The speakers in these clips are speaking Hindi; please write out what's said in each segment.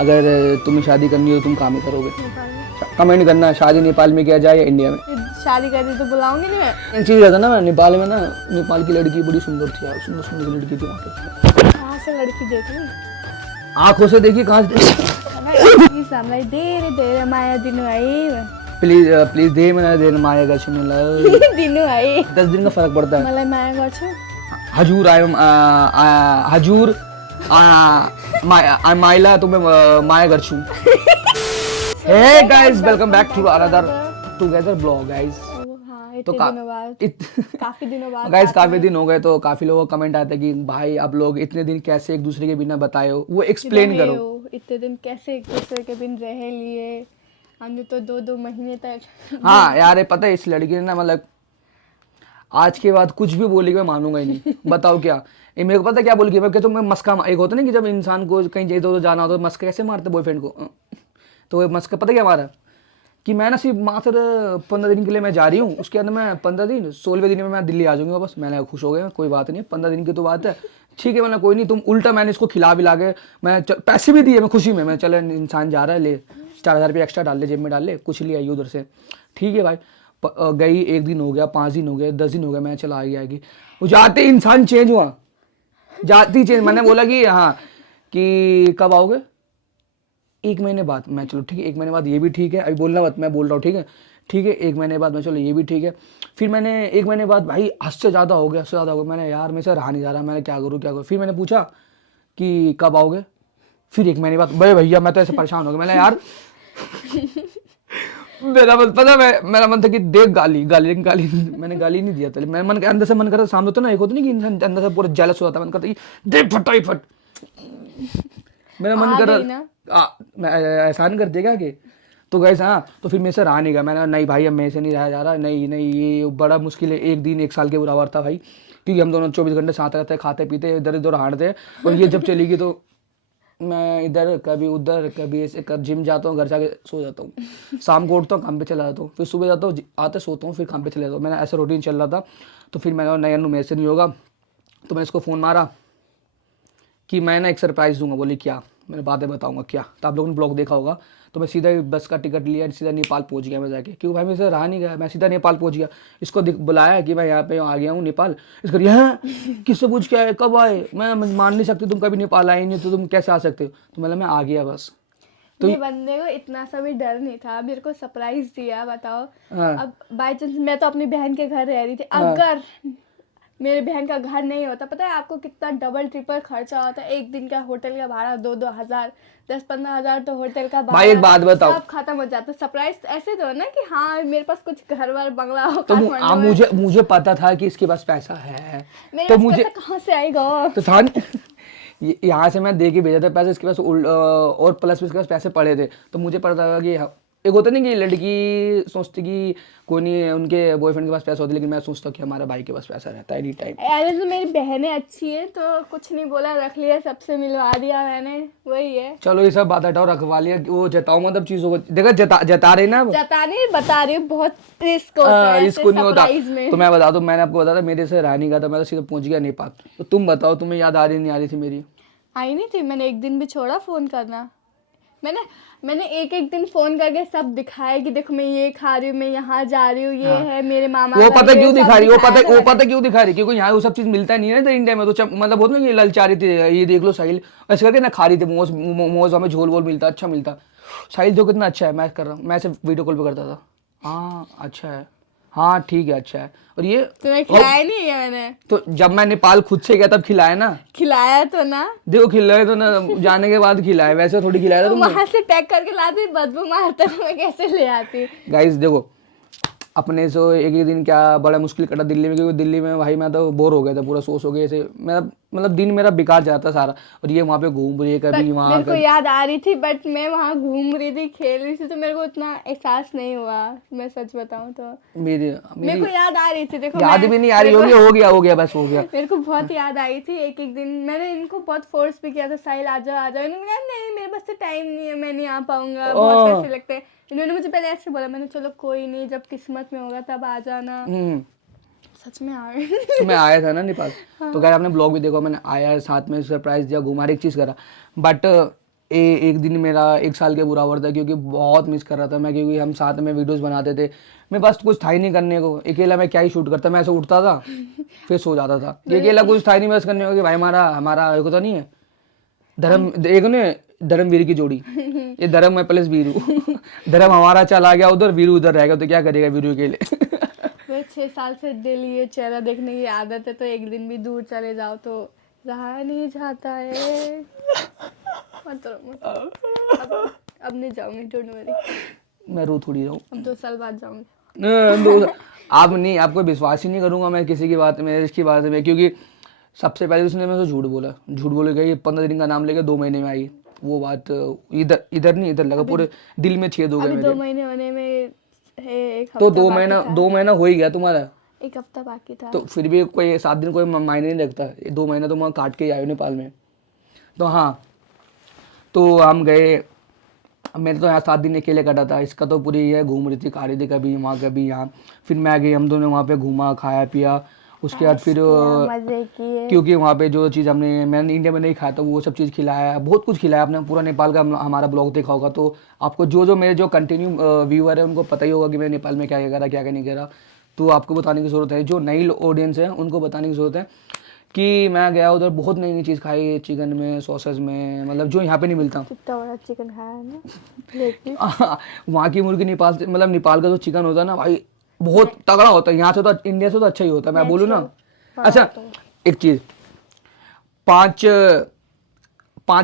अगर तुम्हें शादी करनी हो तो तुम कहाँ में करोगे? नेपाल में। कमेंट करना, शादी नेपाल में किया जाए या इंडिया में। शादी करती तो बुलाऊंगी नहीं मैं। एक चीज़ रहता ना, नेपाल में ना, नेपाल की लड़की बड़ी सुंदर थी यार, सुंदर सुंदर लड़की थी वहाँ पे। कहाँ से लड़की देख ली? आँखों से देखी, कहाँ से? हामीलाई धेरै धेरै माया दिनु है। प्लीज प्लीज दे मैंने देर माया गर्छु मलाई। दिनु है। 10 दिन का फर्क पड़ता है। मलाई माया गर्छौ? हजूर हजूर माइला तुम्हें माया गर्छु। Hey guys, welcome back to another together blog guys. हाँ, तो इतने दिनों बाद, काफी दिनों बाद गाइस साथ काफी में दिन हो गए, तो काफी लोगों का कमेंट आता है कि भाई आप लोग इतने दिन कैसे एक दूसरे के बिना बताए हो, वो एक्सप्लेन रहे करो। हो। इतने दिन कैसे एक दूसरे के बिन रह लिए? हमने तो 2-2 महीने तक। हाँ यार, ये पता है इस लड़की ने ना, मतलब आज के बाद कुछ भी बोलेगी मैं मानूंगा ही नहीं। बताओ क्या ये मेरे को पता है क्या बोलेगी, मैं कहता हूँ मैं मस्का, एक होता ना कि जब इंसान को कहीं चाहिए तो जाना होता है, मस्का कैसे मारते बॉयफ्रेंड को। तो वो मस्का पता क्या मारा कि मैं ना सिर्फ मात्र 15 दिन के लिए मैं जा रही हूँ, उसके अंदर मैं 15 दिन 16वें दिन में मैं दिल्ली आ जाऊंगी वापस। मैंने खुश हो गया, कोई बात नहीं, 15 दिन की तो बात है, ठीक है। मैंने कोई नहीं, तुम उल्टा मैंने इसको खिला भी ला के पैसे भी दिए, मैं खुशी में, मैं चले इंसान जा रहा है, ले 4000 रुपये एक्स्ट्रा डाल ले, जेब में डाल ले, कुछ ले आई उधर से, ठीक है भाई। गई, 1 दिन हो गया, 5 दिन हो गए, 10 दिन हो गया, मैं चला आएगी। वो जाते इंसान चेंज हुआ, जाती चेंज। मैंने बोला कि हाँ, कि कब आओगे? 1 महीने बाद। मैं चलो ठीक है, 1 महीने बाद ये भी ठीक है, अभी बोलना मत, मैं बोल रहा हूँ, ठीक है ठीक है, 1 महीने बाद मैं चलो ये भी ठीक है। फिर मैंने 1 महीने बाद भाई हद से ज़्यादा हो गया, हद से ज़्यादा हो गया। मैंने यार मेरे से रहा नहीं जा रहा, मैंने क्या करूँ क्या करूँ। फिर मैंने पूछा कि कब आओगे? फिर 1 महीने बाद। भाई भैया मैं तो ऐसे परेशान हो गया, मैंने यार मेरा मन पता, मेरा मन था कि देख गाली गाली, लेकिन गाली मैंने गाली नहीं दिया था। मेरे मन के अंदर से मन करता, सामने होता ना, एक होता नहीं कि इंसान अंदर से पूरा जेलस हो जाता है, मन करता कि देख फटा ही फट। मेरा मन कर मैं एहसान कर देगा कि तो गैस। हाँ, तो फिर मेरे से रहा नहीं गया, मैंने नहीं भाई अब मेरे से नहीं रहा जा रहा, नहीं नहीं, ये बड़ा मुश्किल है। 1 दिन 1 साल के बराबर था भाई, क्योंकि हम दोनों 24 घंटे साथ रहते, खाते पीते, इधर उधर हारते। और ये जब चली गई तो मैं इधर कभी उधर, कभी ऐसे कर जिम जाता हूँ, घर जाके सो जाता हूँ, शाम को उठता हूँ, काम पे चला जाता हूँ, फिर सुबह जाता हूँ, आते सोता हूँ, फिर काम पे चला जाता हूँ। मैंने ऐसा रूटीन चल रहा था। तो फिर मैंने नया मेरे से नहीं होगा, तो मैं इसको फ़ोन मारा कि मैं ना एक सरप्राइज़ दूंगा। बोली क्या? मैंने बातें बताऊंगा क्या। तो आप लोगों ने ब्लॉग देखा होगा। तो मैं सीधा बस का टिकट लिया, सीधा नेपाल पहुंच गया मैं जाके, क्योंकि भाई मेरे से रहा नहीं गया, मैं सीधा नेपाल पहुंच गया। इसको बुलाया कि मैं यहाँ पे आ गया हूँ नेपाल। इसको यहाँ किससे पूछ के आए, कब आए? मैं मान नहीं सकती, तुम कभी नेपाल आए नहीं तो तुम कैसे आ सकते हो? तो मतलब मैं आ गया बस। तो ये बंदे को इतना सा भी डर नहीं था, मेरे को सरप्राइज दिया। बताओ, हाँ, अब बाई चांस मैं तो अपनी बहन के घर रह रही थी, हाँ, अगर मेरे बहन का घर नहीं होता, पता है आपको कितना डबल ट्रिपल खर्चा होता है? 1 दिन का होटल का भाड़ा 2-2 हजार, 10-15 हजार तो होटल का भाई एक बात भाड़ा, बताओ, सब खत्म हो जाता। सरप्राइज ऐसे तो है ना कि हाँ मेरे पास कुछ घर वार बंगला हो तो काठमांडू में। मुझे पता था कि इसके पास पैसा है, मेरे तो पास मुझे पैसा कहाँ से आएगा? तो था यहाँ से मैं दे के भेजा था पैसे, इसके पास और प्लस में इसके पास पैसे पड़े थे। तो मुझे पता था कि एक होता नहीं कि लड़की सोचती कि कोई नहीं उनके बॉयफ्रेंड के पास पैसा होता, लेकिन मैं सोचता हूँ कि हमारा भाई के पास पैसा रहता है एनी टाइम। अरे तो मेरी बहनें अच्छी है तो कुछ नहीं बोला, रख लिया, सबसे मिलवा दिया मैंने, वही है। चलो ये सब बात हटाओ, रखवा लिया, वो जताओ मतलब चीजों को, देखो जता रही ना अब। जता नहीं, बता रही हूँ, बहुत रिस्क होता है इसको ऐसे नहीं होता। सरप्राइज में। तो मैं बता दूं, मैंने आपको बताया था मेरे से रहा नहीं गया था, मैं तो सीधा पहुंच गया नेपाल। तो तुम बताओ, तुम्हें याद आ रही नहीं आ रही थी मेरी? आई नहीं थी, मैंने 1 दिन भी छोड़ा फोन करना। मैंने एक एक दिन फोन करके सब दिखाया कि देखो मैं ये खा रही हूँ, मैं यहाँ जा रही हूँ, ये है मेरे मामा वो का, पता ये क्यों सब दिखा रही, वो दिखाया था पता मैंने। क्यों दिखा रही, क्योंकि यहाँ वो सब चीज मिलता नहीं है ना इंडिया में। तो मतलब बहुत ना ये ललचा रही थी, ये देख लो साहिल ऐसे करके ना खा रही थी मोमोज, मोमोज हमें झोल वोल मिलता, अच्छा मिलता। साहिल जो कितना अच्छा है, मैं कर रहा हूँ, मैं सिर्फ वीडियो कॉल पे करता था, हाँ अच्छा है, हाँ ठीक है अच्छा है। और ये तुम्हें खिलाया नहीं है मैंने? तो जब मैं नेपाल खुद से गया तब खिलाया ना, खिलाया तो ना। देखो खिलाए तो ना, जाने के बाद खिलाए, वैसे थोड़ी खिलाया था तो तुमने। वहां से पैक करके लाती, बदबू मारता तो मैं कैसे ले आती? गाइस देखो, अपने से एक ही दिन क्या बड़ा मुश्किल कटा दिल्ली में, क्योंकि दिल्ली में भाई मैं तो बोर हो गया था, पूरा सोच हो गया ऐसे मेरा, मतलब दिन मेरा बेकार जाता सारा। और ये वहाँ पे घूम रही है, कभी वहाँ मेरे को याद आ रही थी, बट मैं वहाँ घूम रही थी, खेल रही थी, तो मेरे को उतना एहसास नहीं हुआ, मैं सच बताऊँ तो। मेरी मेरे को याद आ रही थी, देखो याद भी नहीं आ रही, हो गया बस हो गया। मेरे को बहुत याद आई थी। एक एक दिन मैंने इनको बहुत फोर्स भी किया था, साहिल आ जाओ आ जाओ, इन्होंने कहा नहीं मेरे पास तो टाइम नहीं है, मैं नहीं आ पाऊंगा, बहुत पैसे लगते हैं। इन्होंने मुझे पहले ऐसे बोला, मैंने चलो कोई नहीं, जब किस्मत में होगा तब आ जाना। सच में आ गए। मैं आया था ना नेपाल, तो क्या आपने ब्लॉग भी देखा, मैंने आया साथ में सरप्राइज दिया, घुमा, एक चीज़ करा। बट एक दिन मेरा 1 साल के बराबर था, क्योंकि बहुत मिस कर रहा था मैं, क्योंकि हम साथ में वीडियोस बनाते थे। मेरे पास कुछ था ही नहीं करने को, अकेला मैं क्या ही शूट करता, मैं ऐसे उठता था फिर सो जाता था। ये अकेला कुछ था ही नहीं बस करने को, कि भाई हमारा हमारा एक होता नहीं है धर्म, एक ने धर्मवीर की जोड़ी, ये धर्म है प्लस वीरू। धर्म हमारा चला गया उधर, वीरू उधर रह गया, तो क्या करेगा वीरू के लिए। मैं 6 साल से डेली ये चेहरा देखने की आदत है, तो एक दिन भी दूर चले जाओ तो रहा नहीं जाता है। मत रो, मत रो। अब नहीं जाऊंगी, डोंट वरी। मैं रो थोड़ी रहूं। अब 2 साल बाद जाऊंगी। आप नहीं, आपको विश्वास ही नहीं करूंगा मैं किसी की बात में, इसकी बात में, क्योंकि सबसे पहले उसने मेरे से झूठ बोल गई, 15 दिन का नाम लेके 2 महीने में आई। वो बात इधर इधर नहीं, इधर लगा, पूरे दिल में छेद हो गए अभी मेरे। 2 महीने होने में है, एक तो हफ्ता बाकी था। 2 महीना हो ही गया तुम्हारा, 1 हफ्ता बाकी था। तो फिर भी कोई 7 दिन कोई मायने नहीं रखता, 2 महीना तो वहाँ काट के ही आए हो नेपाल में। तो हाँ, तो हम गए। मैंने तो यहाँ 7 दिन अकेले कटा था, इसका तो पूरी ये घूम रही थी, खा रही थी, कभी वहाँ कभी यहाँ। फिर मैं गई, हम दोनों वहाँ पे घूमा खाया पिया। उसके बाद फिर मजे किए। क्योंकि वहाँ पे जो चीज़ मैंने इंडिया में नहीं खाया था वो सब चीज़ खिलाया, बहुत कुछ खिलाया। आपने पूरा नेपाल का हमारा ब्लॉग देखा होगा, तो आपको जो मेरे जो कंटिन्यू व्यूअर है उनको पता ही होगा कि मैं नेपाल में क्या क्या करा, क्या क्या नहीं करा। तो आपको बताने की ज़रूरत है, जो नई ऑडियंस है उनको बताने की ज़रूरत है कि मैं गया उधर, बहुत नई नई चीज़ खाई, चिकन में, सॉसेज में, मतलब जो यहाँ पे नहीं मिलता। कितना बड़ा चिकन खाया है ना लेकिन। वहाँ की मुर्गी नेपाल से, मतलब नेपाल का जो चिकन होता है ना भाई, बहुत तगड़ा होता है। यहाँ से तो, इंडिया से तो अच्छा ही होता है, मैं बोलूँ ना। अच्छा, एक चीज़, 5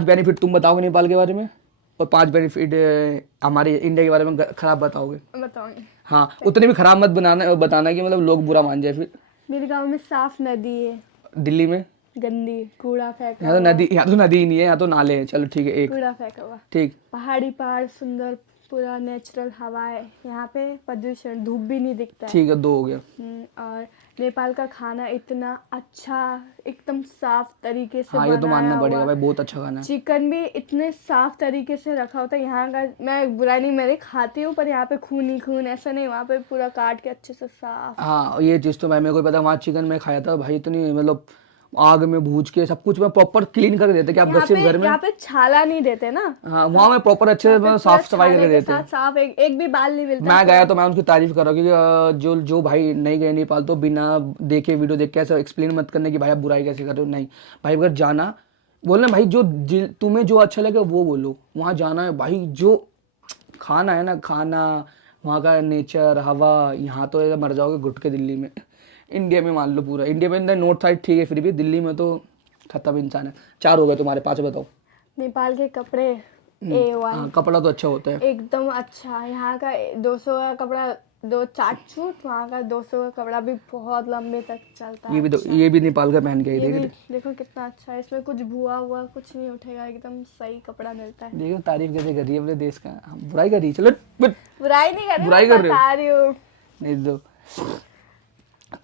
बेनिफिट तुम बताओगे नेपाल के बारे में, और 5 बेनिफिट हमारे इंडिया के बारे में खराब बताओगे। बताऊंगी। हाँ, उतने भी खराब मत बताना कि मतलब लोग बुरा मान जाए फिर। मेरे गांव में साफ नदी है, दिल्ली में गंदी कूड़ा फेंका यहाँ तो हुआ। नदी, यहाँ तो नदी ही नहीं है, यहाँ तो नाले हैं। चलो ठीक है, एक कूड़ा फेंका हुआ। ठीक। पहाड़ सुंदर, पूरा नेचुरल हवा है यहाँ पे, प्रदूषण, धूप भी नहीं दिखता है। ठीक है, 2 हो गया। और नेपाल का खाना इतना अच्छा, एकदम साफ तरीके से हाँ, ये तो बनाया मानना पड़ेगा हुआ। भाई, बहुत अच्छा खाना है। चिकन भी इतने साफ तरीके से रखा होता है यहाँ का। मैं बुराई नहीं, मेरे खाती हूँ, पर यहाँ पे खून ही खून ऐसा नहीं, वहाँ पे पूरा काट के अच्छे से साफ। हाँ, ये चीज़ तो भाई मेरे को पता, वहाँ चिकन में खाया था भाई, इतनी मतलब आग में भूज के सब कुछ में प्रॉपर क्लीन करके देते, कि आप यहाँ सिर्फ घर में। यहाँ पे छाला नहीं देते ना। हाँ, वहाँ में प्रॉपर अच्छे से साफ सफाई करके देते हैं। साफ, एक भी बाल नहीं मिलता। मैं गया तो मैं उनकी तारीफ कर रहा हूँ, क्योंकि जो भाई नहीं गए नेपाल, तो बिना देखे वीडियो देख के ऐसा एक्सप्लेन मत करने कि भाई आप बुराई कैसे कर रहे हो। नहीं भाई, अगर जाना, बोलना भाई जो तुम्हें जो अच्छा लगे वो बोलो। वहाँ जाना है भाई, जो खाना है ना, खाना, वहाँ का नेचर, हवा, यहाँ तो मर जाओगे घुट के दिल्ली में। इंडिया में मान लो, पूरा इंडिया में नॉर्थ साइड ठीक है, फिर भी दिल्ली में तो खत्म इंसान है। 4 हो गए तुम्हारे, 5 बताओ। नेपाल के कपड़े A1, हाँ, कपड़ा तो अच्छा होता है एकदम अच्छा। यहाँ का 200 का कपड़ा 2-4 सूट, वहाँ का 200 का कपड़ा भी बहुत लंबे तक चलता है। ये भी नेपाल का पहन के आई, ये देख भी देखो कितना अच्छा है, इसमें कुछ भुआ हुआ कुछ नहीं उठेगा, एकदम सही कपड़ा मिलता है। देखो तारीफ कैसे कर रही है अपने देश का, हम बुराई कर रही है। चलो बुराई नहीं कर रही, बुराई मैं कर रहे हो। बता रही हूँ। नहीं दो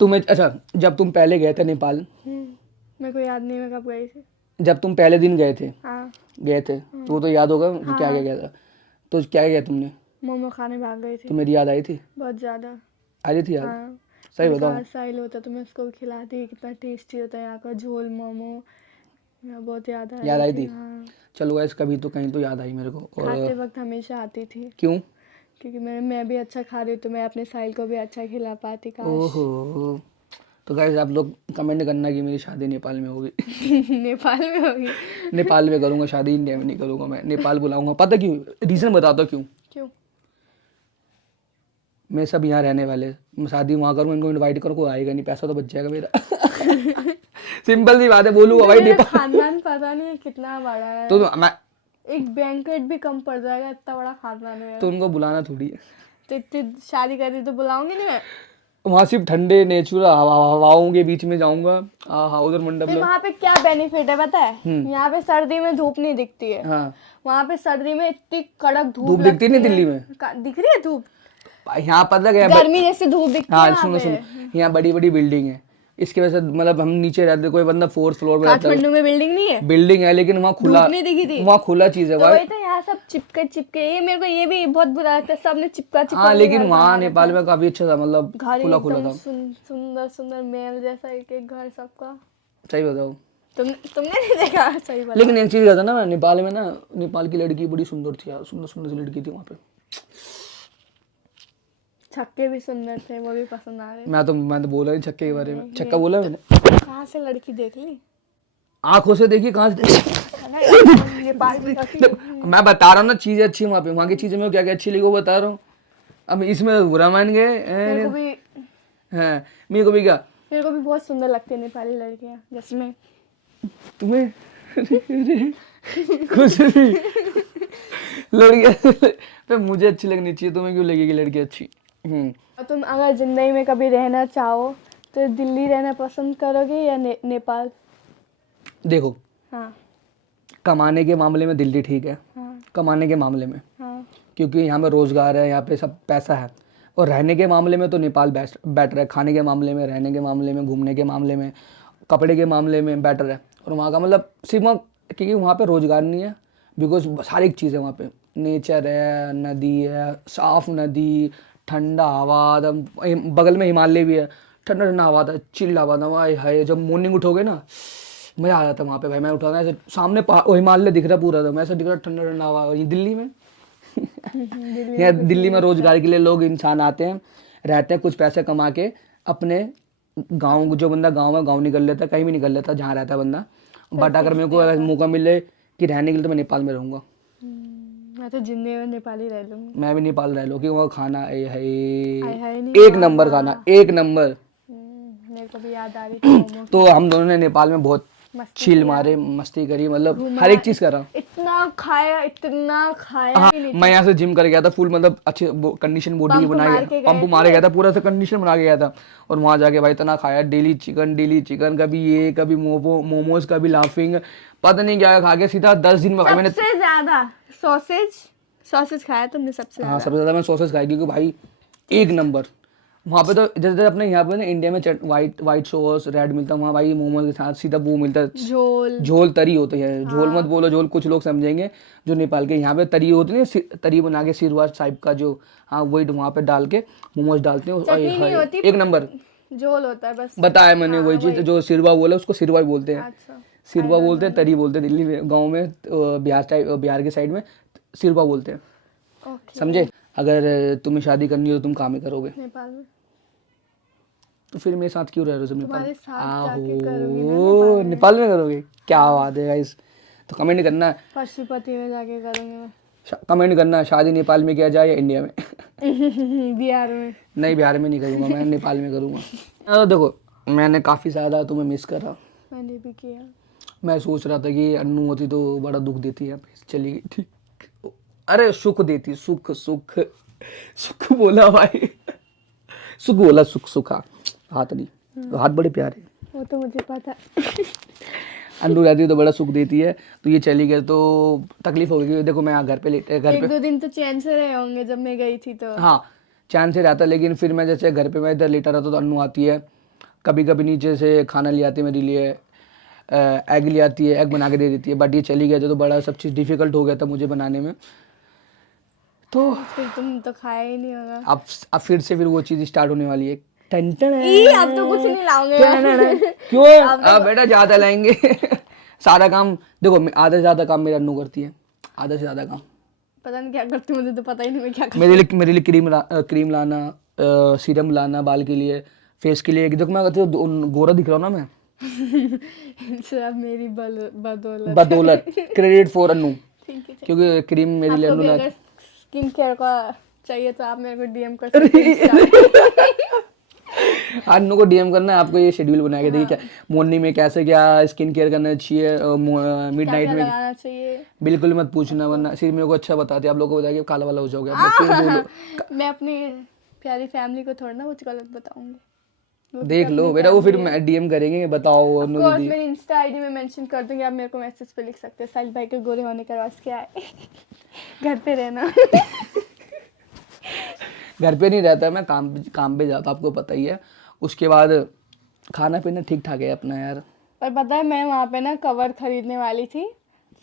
तुम्हें। अच्छा, जब तुम पहले गए थे नेपाल, मेरे को याद नहीं मैं कब गई थी। जब तुम पहले दिन गए थे, हाँ, तो वो तो याद होगा कि क्या क्या गया था। तो क्या किया तुमने, मोमो खाने भाग गई थी। तो मेरी याद आई थी, बहुत ज्यादा। आ रही थी याद। हाँ, सही बताओ, साहिल होता तो मैं उसको खिलाती, कितना टेस्टी होता है यहाँ का झोल मोमो। मैं बहुत याद आई थी। हाँ, चलो गाइस, कभी तो कहीं तो याद आई मेरे को। खाते और वक्त हमेशा आती थी, क्यों? क्योंकि मैं भी अच्छा खा रही हूँ तो मैं अपने साहिल को भी अच्छा खिला पाती। काश। ओहो, तो गाइस आप लोग कमेंट करना कि मेरी शादी नेपाल में होगी। नेपाल में होगी। नेपाल में करूंगा शादी, इंडिया में नहीं करूंगा। मैं नेपाल बुलाऊंगा, पता क्यों, रीजन बताता हूँ क्यों। क्यों? मैं सब यहाँ रहने वाले, मैं शादी वहाँ करूँ, इनको इनवाइट करूँ, कोई आएगा नहीं, पैसा तो बच जाएगा मेरा। सिंपल सी बात है, बोलूँगा भाई मेरा नेपाल। खानदान पता नहीं कितना बड़ा है, तो मैं एक बैंकेट भी कम पड़ जाएगा, इतना बड़ा खानदान है। तो उनको बुलाना थोड़ी है, तो इतनी शादी करी तो बुलाऊंगी नहीं मैं। वहाँ सिर्फ ठंडे नेचुरल हवाओं के बीच में जाऊंगा। हाँ, उधर मंडप नहीं, वहाँ पे क्या बेनिफिट है पता है? यहाँ पे सर्दी में धूप नहीं दिखती है। हाँ, वहाँ पे सर्दी में इतनी कड़क धूप दिखती नहीं दिल्ली में। दिख रही है धूप, यहाँ पता क्या है, गर्मी जैसी धूप दिखती है हाँ वहाँ सुनो, पे। यहाँ बड़ी बड़ी बिल्डिंग है, इसकी वजह से मतलब हम नीचे रहते, कोई बंदा 4th फ्लोर पे रहता है, काठमांडू में बिल्डिंग नहीं है, बिल्डिंग है लेकिन वहाँ खुला, धूप नहीं दिखी थी। वहाँ खुला चीज है तो भाई। वही तो, यहाँ सब चिपके ये मेरे को ये भी बहुत बुरा लगता है, सबने चिपका हाँ, लेकिन वहाँ नेपाल में काफी अच्छा था, मतलब घर खुला खुला एकदम था। सुंदर सुंदर महल जैसा एक एक घर सबका। सही बताओ, तुमने नहीं देखा? सही बात। लेकिन एक चीज कहता ना, मैं नेपाल में ना, नेपाल की लड़की बड़ी सुंदर थी यार, सुंदर सुंदर सी लड़की थी वहाँ पे। छक्के भी सुंदर थे, वो भी पसंद आ रहे। मैं तो बोला नहीं छक्के के बारे में, छक्का बोला मैंने। कहाँ से लड़की देख ली? आंखों से देखी, कहाँ से नेपाल में जाती। मैं बता रहा हूँ ना, चीजें अच्छी वहाँ पे, वहाँ की चीजें में क्या क्या अच्छी लगी वो बता रहा हूँ। अब इसमें बुरा मान गए मेरे को भी हैं, मेरे को भी क्या, मेरे को भी बहुत सुंदर लगती है नेपाली लड़कियाँ, जिसमें तुम्हें कुछ भी लड़की पे मुझे अच्छी लगनी चाहिए, तुम्हें क्यों लगेगी लड़की अच्छी? और तुम अगर जिंदगी में कभी रहना चाहो तो दिल्ली रहना पसंद करोगे या नेपाल? देखो, हाँ कमाने के मामले में दिल्ली ठीक है, हाँ कमाने के मामले में, हाँ। क्योंकि यहाँ पे रोजगार है, यहाँ पे सब पैसा है। और रहने के मामले में तो नेपाल बेस्ट बेटर है, खाने के मामले में, रहने के मामले में, घूमने के मामले में, कपड़े के मामले में बेटर है। और वहाँ का मतलब सिर्फ क्योंकि वहाँ पे रोजगार नहीं है, बिकॉज सारी एक चीज़ है वहाँ पे, नेचर है, नदी है, साफ नदी, ठंडा हवा, एकदम बगल में हिमालय भी है, ठंडा ठंडा हवा था, चिल्ड हवा था वहाँ। है जब मॉर्निंग उठोगे ना, मज़ा आ जाता है वहाँ पे भाई। मैं उठा ना ऐसे, सामने हिमालय दिख रहा पूरा, था मैं ऐसा दिख रहा ठंडा ठंडा हवा। और ये दिल्ली में यहाँ दिल्ली में रोजगार के लिए लोग इंसान आते हैं, रहते हैं, कुछ पैसे कमा के अपने गांव, जो बंदा गांव में गांव निकल लेता है, कहीं भी निकल लेता है जहाँ रहता है बंदा। बट अगर मेरे को अगर मौका मिले कि रहने के लिए, तो मैं नेपाल में रहूँगा। मैं तो जिंदगी में नेपाली रह लूंगी। मैं भी नेपाल रह लूँ, क्योंकि वहाँ खाना है हाय हाय नहीं एक नंबर खाना, एक नंबर। मेरे को भी याद आ रही थी मोमो तो हम दोनों ने नेपाल में बहुत मस्ती चिल मारे, मस्ती करी, मतलब हर एक चीज़ करा। इतना खाया हाँ, ही नहीं। मैं यहाँ से जिम कर गया था फुल, मतलब अच्छे कंडीशन बॉडी बना के, पंप मारे गया था, पूरा से कंडीशन बना के गया था। और वहाँ जाके भाई इतना खाया, डेली चिकन, कभी ये, कभी मोमोज, कभी लाफिंग, पता नहीं क्या खा के सीधा 10 दिन में भाई मैंने। सबसे ज्यादा सॉसेज खाया तुमने सबसे हाँ, ज्यादा? सबसे ज़्यादा मैं सॉसेज खाई, क्योंकि भाई एक नंबर। वहाँ पे तो जैसे अपने यहाँ पे ना इंडिया में वाइट सॉस रेड मिलता है, वहाँ भाई मोमोज के साथ सीधा वो मिलता है, झोल तरी होती है। झोल मत बोलो, झोल कुछ लोग समझेंगे जो नेपाल के, यहाँ पे तरी होती है, तरी बना के सिरवा टाइप का जो, हाँ वही वहाँ पे डाल के मोमोज डालते हैं, एक नंबर झोल होता है बस। बताया मैंने, वही चीज़ जो सिरवा बोला उसको सिरवा ही बोलते हैं। अच्छा, सिरवा बोलते हैं, तरी बोलते हैं दिल्ली में, गाँव में, बिहार के साइड में सिरवा बोलते हैं, ओके। समझे? अगर तुम्हें शादी करनी हो तो तुम काम ही करोगे, नेपाल में तो फिर मेरे साथ क्यों रह रहे हो तुम? तुम्हारे नेपाल साथ जाके करूंगी ना आहो, नेपाल में करोगे? क्या बात है गाइस। तो कमेंट करना, पशुपति में जाके करूंगी मैं। कमेंट करना शादी नेपाल में किया जाए या इंडिया में। बिहार में नहीं, बिहार में नहीं करूँगा मैं, नेपाल में करूँगा। देखो, मैंने काफ़ी ज़्यादा तुम्हें मिस करा। मैंने भी किया। मैं सोच रहा था कि अन्नू होती तो बड़ा दुख देती है, चली गई, ठीक। अरे सुख देती, सुख सुख सुख बोला भाई, सुख बोला, सुख हाँ, हाथ नहीं, हाथ बड़े प्यारे। वो तो मुझे पता। अन्नू रहती है तो बड़ा सुख देती है, तो ये चली गई तो तकलीफ हो गई। देखो मैं घर पे एक दो दिन तो चैन से रहे होंगे जब मैं गई थी तो। हाँ, चैन से रहता, लेकिन फिर मैं जैसे घर पे मैं इधर लेटा रहता तो अन्नू आती है, कभी कभी नीचे से खाना ले आती है मेरे लिए, एग ले आती है, एग बना के दे देती है। बट ये चली गई तो बड़ा सब चीज़ डिफिकल्ट हो गया था मुझे बनाने में। तो फिर तुम तो खाया ही नहीं होगा। अब फिर से फिर वो चीज़ स्टार्ट होने वाली है। अब तो कुछ नहीं लाऊंगे। क्यों? अब बेटा ज़्यादा लाएंगे। सारा काम देखो, आधा से ज़्यादा काम मेरा अन्नू करती है, आधा से ज़्यादा काम। पता नहीं क्या करती, मुझे तो पता ही नहीं मैं क्या करती। मेरे लिए क्रीम लाना, सीरम लाना बाल के लिए, फेस के लिए। देखो मैं गोरा दिख रहा हूँ ना मैं, सब मेरी बदौलत, क्रेडिट फॉर अन्नू, ठीक है। क्योंकि क्रीम मेरे लिए अन्नू ला। स्किन केयर का चाहिए तो आप मेरे को डीएम कर सकते हैं। अन्नू को डीएम करना है आपको, ये शेड्यूल बना के देखिए क्या मॉर्निंग में कैसे क्या स्किन केयर करना चाहिए, मिडनाइट में लगाना चाहिए। बिल्कुल मत पूछना, वरना सिर्फ मेरे को अच्छा बताते, आप लोगों को बताइए काला वाला हो जाओगे आप लोग, फिर बोलो। मैं अपनी प्यारी फैमिली को थोड़ा ना कुछ गलत बताऊंगी। देख लो बेटा, वो फिर डीएम करेंगे, बताओ अन्नू कोर्स दीदी। मेरी इंस्टा आईडी में मेंशन कर दूंगी, आप मेरे को मैसेज पे लिख सकते हैं, साहिल भाई के गोरे होने का राज क्या है। घर पे रहना। घर पे नहीं रहता मैं, काम पे जाता, आपको पता ही है। उसके बाद खाना पीना ठीक ठाक है अपना यार। पर पता है मैं वहाँ पे ना कवर खरीदने वाली थी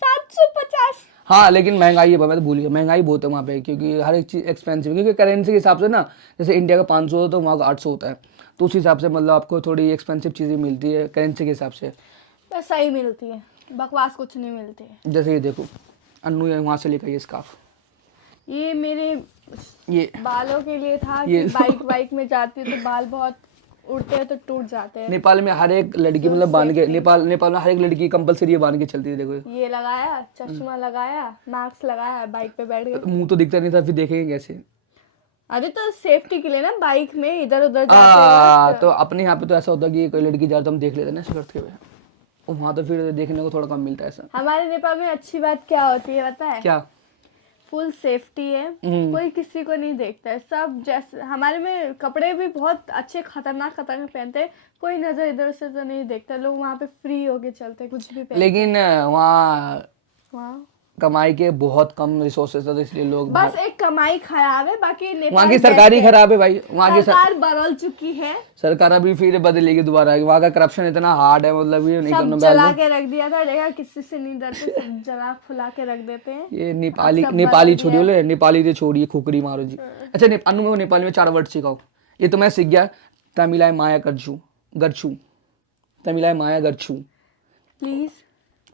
750। हाँ, लेकिन महंगाई है, मैं तो भूल गया, महंगाई बहुत है वहाँ पे, क्योंकि हर एक चीज़ एक्सपेंसिव, क्योंकि करेंसी के हिसाब से ना, जैसे इंडिया का 500 होता है तो वहाँ का 800 होता है, तो उस हिसाब से मतलब आपको थोड़ी एक्सपेंसिव चीज़ें मिलती है करेंसी के हिसाब से। बस सही मिलती है, बकवास कुछ नहीं मिलती है। जैसे ये देखो, अन्नू ये वहाँ से लेकर ये स्कार्फ, ये मेरे ये बालों के लिए था ये कि बाइक में जाती हूँ तो बाल बहुत उड़ते हैं तो टूट जाते हैं। नेपाल में हर एक लड़की तो मतलब बांध के, safety। नेपाल में हर एक लड़की कंपलसरी बांध के चलती है। देखो ये लगाया, चश्मा लगाया, मास्क लगाया, बाइक पे बैठ गए। मुंह तो दिखता नहीं था, फिर देखेंगे कैसे? अरे तो सेफ्टी के लिए ना, बाइक में इधर उधर जाते तो अपने यहाँ पे तो ऐसा होता है कि कोई लड़की जा तो हम देख लेते हैं ना ऐसे करते हुए, वहाँ तो फिर देखने को थोड़ा कम मिलता है ऐसा। हमारे नेपाल में अच्छी बात क्या होती है पता है? क्या? फुल सेफ्टी है, कोई किसी को नहीं देखता है। सब जैसे हमारे में कपड़े भी बहुत अच्छे खतरनाक पहनते हैं, कोई नजर इधर से तो नहीं देखता। लोग वहाँ पे फ्री होके चलते, कुछ भी पहनते। लेकिन वहाँ वहाँ कमाई के बहुत कम रिसोर्सेज है, तो इसलिए लोग बस एक कमाई खराब है, बाकी नेपाल वहाँ की सरकारी बेस्ट है। खराब है भाई, वहाँ की सरकार बदल चुकी है, सरकार अभी फिर बदलेगी दोबारा। वहाँ का करप्शन इतना हार्ड है, मतलब ये नहीं सब करना जला के रख दिया था, देखा किसी से नहीं डरते, सब जला फुला के रख देते हैं। ये सब नेपाली बदल छोड़िए, बोले नेपाली से छोड़िए, खुकरी मारो जी। अच्छा अनु को नेपाली में 4 वर्ड सिखाओ। ये तो मैं सीख गया, तमिलाय माया गरछू गरछू, तमिलाय माया गरछू।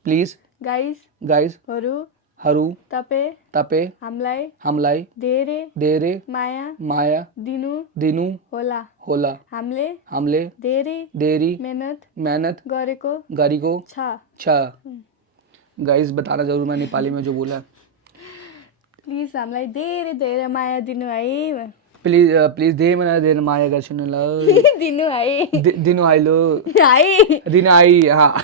प्लीज गाइस हरू तपे तपे हमलाई धेरै माया दिनु होला हामीले देरी मेहनत गरेको छ। गाइस बताना जरूर मैं नेपाली में जो बोला। प्लिज हामीलाई धेरै धेरै माया दिनु है। प्लिज धेरै माया गर्छु न ल। दिनु है। दिनु है लो। है। दिन आई, हाँ।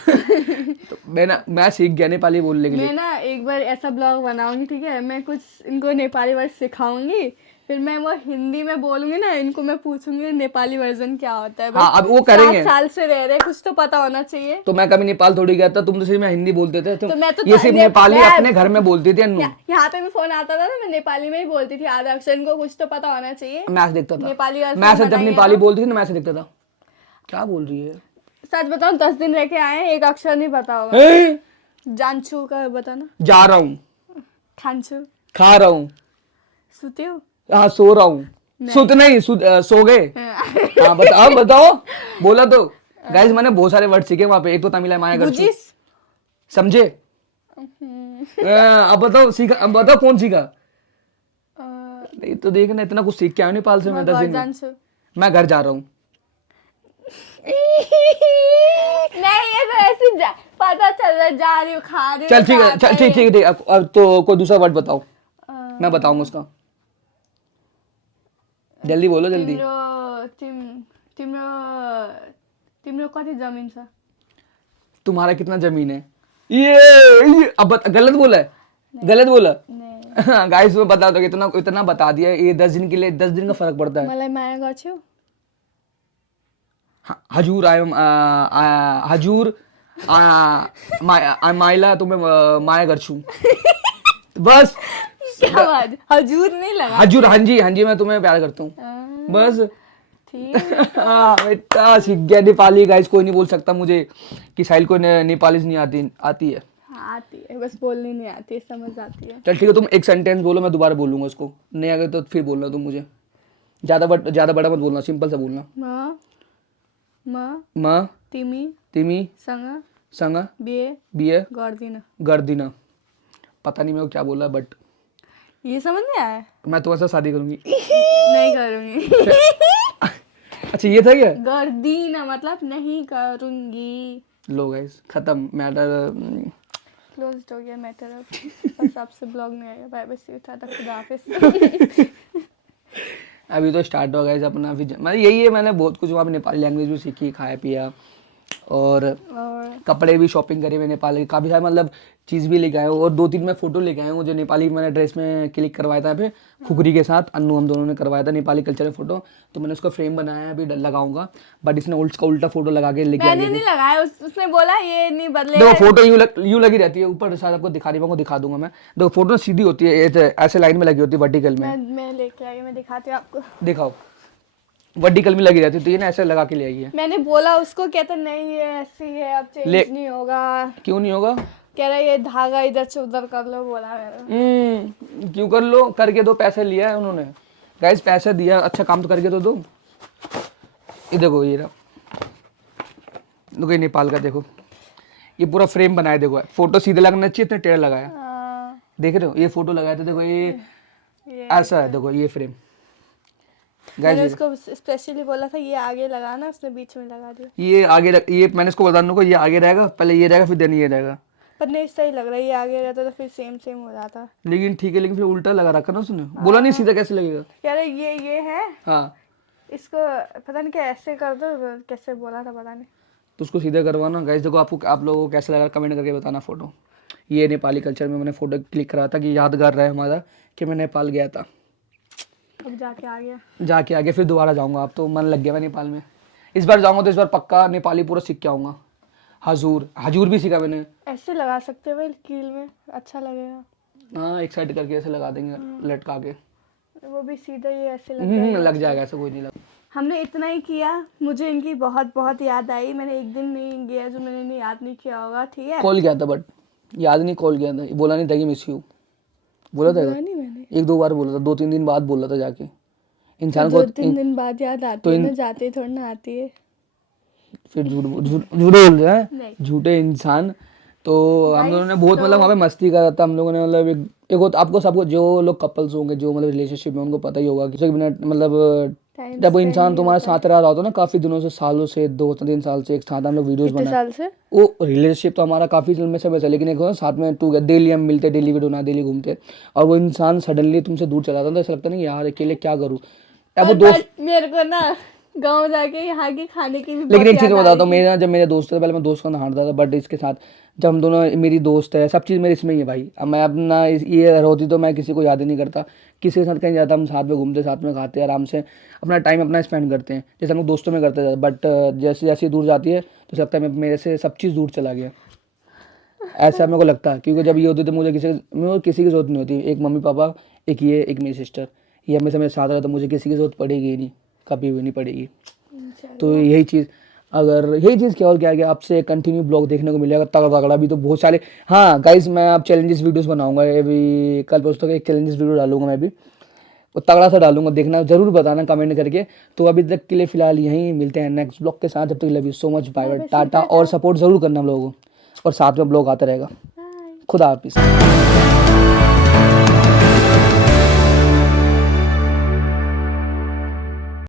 तो मैं सीख गया नेपाली बोलने के लिए। मैं ना एक बार ऐसा ब्लॉग बनाऊंगी, ठीक है, मैं कुछ इनको नेपाली वर्ड सिखाऊंगी, फिर मैं वो हिंदी में बोलूंगी ना, इनको मैं पूछूंगी नेपाली वर्जन क्या होता है। हाँ, अब वो करेंगे। 7 साल से रह रहे, कुछ तो पता होना चाहिए। तो मैं कभी नेपाल थोड़ी गया था, तुम तो सिर्फ मैं हिंदी बोलते थे, तो मैं तो ये सिर्फ नेपाली अपने घर में बोलती थी। यहाँ पे भी फोन आता था ना, मैं नेपाली में ही बोलती थी आधा अक्षर, इनको कुछ तो पता होना चाहिए। मैच देखता था नेपाली, मैं जब नेपाली बोलती थी ना, मैं देखता था क्या बोल रही है। सच बताओ, 10 दिन रह के आए हैं, एक अक्षर नहीं पता होगा। जानछू का बताना। जा रहा हूँ, खानछू, खा रहा हूँ, सुते हो, हाँ सो रहा हूँ, सुत नहीं सो गए। हाँ बताओ बोला तो। गाइस मैंने बहुत सारे वर्ड सीखे वहाँ पे, एक तो तमिल माया गरछू, समझे? अब बताओ सीखा, अब बताओ कौन सीखा? नहीं तो देखना, इतना कुछ सीख के आया नेपाल से मैं 10 दिन में। मैं घर जा रहा हूँ। नहीं, ये तो ऐसे पता चल रहा है, जा रही हूँ, खा रही हूँ। चल ठीक है, चल ठीक है। अब तो कोई दूसरा वर्ड बताओ, मैं बताऊंगा उसका। जल्दी बोलो जल्दी। तिम्रो कति जमीन छ? तुम्हारा कितना जमीन है? ये अब गलत बोला है, गलत बोला। गाइस मैं बता दो, इतना बता दिया। ये 10 दिन के लिए, 10 दिन का फर्क पड़ता है। मलाई माया गर्छौ? हजुर हजुर माइला तुम्हें माया गर्छु। बस क्या बात, हजूर नहीं लगा? हजुर, हाँ जी मैं तुम्हें प्यार करता हूँ, बस। बेटा सीख गया नेपाली। गाइस कोई नहीं बोल सकता मुझे कि साहिल को नेपाली नहीं आती है। आती है, बस बोलनी नहीं आती है, समझ आती है। चल ठीक है, तुम एक सेंटेंस बोलो, मैं दोबारा बोलूंगा उसको। नहीं आ गया तो फिर बोलना तुम मुझे। ज्यादा बड़ा मत बोलना, सिंपल सा बोलना। म तिमी संग बिहे गर्दिन। पता नहीं मैं क्या बोला, बट ये समझ नहीं आया। मैं तुम्हारे साथ शादी करूंगी। नहीं करूंगी। अच्छा ये था क्या? गर्दीना मतलब नहीं करूंगी। लो गाइस खत्म मैटर, क्लोज्ड हो गया मैटर। अब बस आपसे ब्लॉग नहीं आएगा। Bye bye, see you, tata, खुदा हाफिज। अभी तो स्टार्ट हो गया अपना। मतलब यही है, मैंने बहुत कुछ वहाँ पे नेपाली लैंग्वेज भी सीखी, खाया पिया, और कपड़े भी शॉपिंग करे मैंने नेपाल के काफ़ी सारे, मतलब चीज़ भी लेके आए हूँ। और 2-3 मैं फोटो लेके आया हूँ जो नेपाली मैंने ड्रेस में क्लिक करवाया था पे खुकरी के साथ। अन्नू हम दोनों ने करवाया था नेपाली कल्चर में फोटो, तो मैंने उसका फ्रेम बनाया, अभी लगाऊंगा। बट इसने उल्टा फोटो लगा के लेके मैंने नहीं लगाया, उसने बोला ये नहीं बदलेगा। देखो फोटो यूं लगी रहती है ऊपर, शायद आपको दिखा नहीं पाऊंगा, दिखा दूंगा मैं। देखो फोटो सीधी होती है, ऐसे लाइन में लगी होती है वर्टिकल में। मैं लेके आई, मैं दिखाती हूँ आपको। दिखाओ, वर्टिकल में लगी रहती है, तो ये ना ऐसे लगा के ले आई है। मैंने बोला उसको, कहता नहीं ये ऐसी है, अब चेंज नहीं होगा। क्यों नहीं होगा? कह रहा ये धागा इधर से उधर कर लो, बोला मेरा। क्यों कर लो, करके दो, पैसे लिया है उन्होंने। गाइस पैसे दिया, अच्छा काम तो करके तो दो। ये देखो, ये रहा, देखो ये नेपाल का, देखो ये पूरा फ्रेम बनाया, देखो फोटो सीधे लगना चाहिए, इतना टेढ़ा लगाया, हाँ, देख रहे हो, ये फोटो लगाया था, देखो ये ये ऐसा है, देखो ये फ्रेम मैंने गाइस, उसको स्पेशली बोला था ये आगे लगाना, उसने बीच में लगा दिया। ये ये मैंने इसको बताने को, ये आगे रहेगा, पहले ये रहेगा फिर देन ये रहेगा, पर नहीं सही लग रहा है, ये आगे रहता तो फिर सेम सेम हो जाता। लेकिन ठीक है, लेकिन फिर उल्टा लगा रखा ना उसने, बोला नहीं सीधा कैसे लगेगा। यार ये है, हाँ इसको पता नहीं क्या ऐसे कर दो, कैसे बोला था पता नहीं। तो उसको सीधा करवाना गाइस। देखो आपको, आप लोगों को कैसा लगा कमेंट करके बताना फोटो। ये नेपाली कल्चर में मैंने फोटो क्लिक करा था कि यादगार रहे हमारा कि मैं नेपाल गया था, अब जाके आ गया। जाके आगे फिर दोबारा जाऊंगा, अब तो मन लग गया मैं नेपाल में, इस बार जाऊंगा तो इस बार पक्का नेपाली पूरा सीख के आऊंगा। हजूर हजूर भी सीखा मैंने। ऐसे लगा सकते हो भाई कील में, अच्छा लगेगा। हाँ एक साइड करके ऐसे लगा देंगे लटका के, वो भी सीधा ये ऐसे लग जाएगा। लग जाएगा, ऐसा कोई नहीं लगा। हमने इतना ही किया, मुझे इनकी बहुत बहुत याद आई। मैंने एक दिन नहीं गया जो मैंने इन्हें याद नहीं किया होगा, ठीक है। कॉल किया था बट याद नहीं, कॉल किया था, बोला नहीं था कि मिस यू, बोला था बोला नहीं मैंने, एक दो बार बोला था, 2-3 दिन बाद बोला था जाके। इंसान को 2-3 दिन बाद याद आती है ना, जाते थोड़ी ना आती है। फिर झूठे बोल रहे हैं, नहीं झूठे इंसान। तो हम लोगों ने बहुत मतलब वहाँ पे मस्ती करा था हम लोगों ने, मतलब एक वो तो आपको सबको जो लोग कपल्स होंगे जो मतलब रिलेशनशिप में, उनको पता ही होगा कि उसके बिना मतलब टाइम जब वो इंसान तुम्हारे साथ रह रहा होता है ना काफी दिनों से, सालों से, 2-3 साल से एक साथ हम लोग वीडियोस कितने बना, साल से? वो रिलेशनशिप तो हमारा काफी समय से वैसा, लेकिन एक होता है साथ में टू डेली हम मिलते, डेली वीडियो बना, डेली घूमते, और वो इंसान सडनली तुमसे दूर चला जाता है तो ऐसा लगता है ना यार अकेले क्या करूँ। अब वो दोस्त, मेरे को ना गांव जाके यहाँ के खाने की भी लेकिन एक चीज़ याद आ बताता हूँ, रही मेरे ना जब मेरे दोस्त थे, पहले मैं दोस्त का नहाता था, बट इसके साथ जब हम दोनों, मेरी दोस्त है, सब चीज़ मेरे इसमें ही है भाई। अब मैं अपना ये होती तो मैं किसी को याद ही नहीं करता, किसी के साथ कहीं जाता, हम साथ में घूमते, साथ में खाते, आराम से अपना टाइम अपना स्पेंड करते हैं, जैसे हम लोग दोस्तों में करते थे। बट जैसे जैसे दूर जाती है तो लगता है मेरे से सब चीज़ दूर चला गया, ऐसा मेरे को लगता है। क्योंकि जब ये होती तो मुझे किसी की जरूरत नहीं होती, एक मम्मी पापा, एक ये, एक मेरी सिस्टर, ये हमेशा मेरे साथ रहा, तो मुझे किसी की जरूरत पड़ेगी ही नहीं, कभी भी नहीं पड़ेगी। है। तो यही चीज़, अगर यही चीज़ क्या और क्या क्या आपसे कंटिन्यू ब्लॉग देखने को मिलेगा, तगड़ा तगड़ा भी तो बहुत सारे। हाँ गाइज मैं अब चैलेंजेस वीडियोस बनाऊंगा, ये भी कल परसों तक एक चैलेंजेस वीडियो डालूंगा मैं भी, वो तगड़ा सा डालूंगा, देखना जरूर, बताना कमेंट करके। तो अभी तक के लिए फिलहाल यहीं मिलते हैं नेक्स्ट ब्लॉग के साथ, जब तक love you so much, bye bye, tata, और सपोर्ट जरूर करना हम लोगों को, और साथ में ब्लॉग आता रहेगा। खुदा हाफिज़।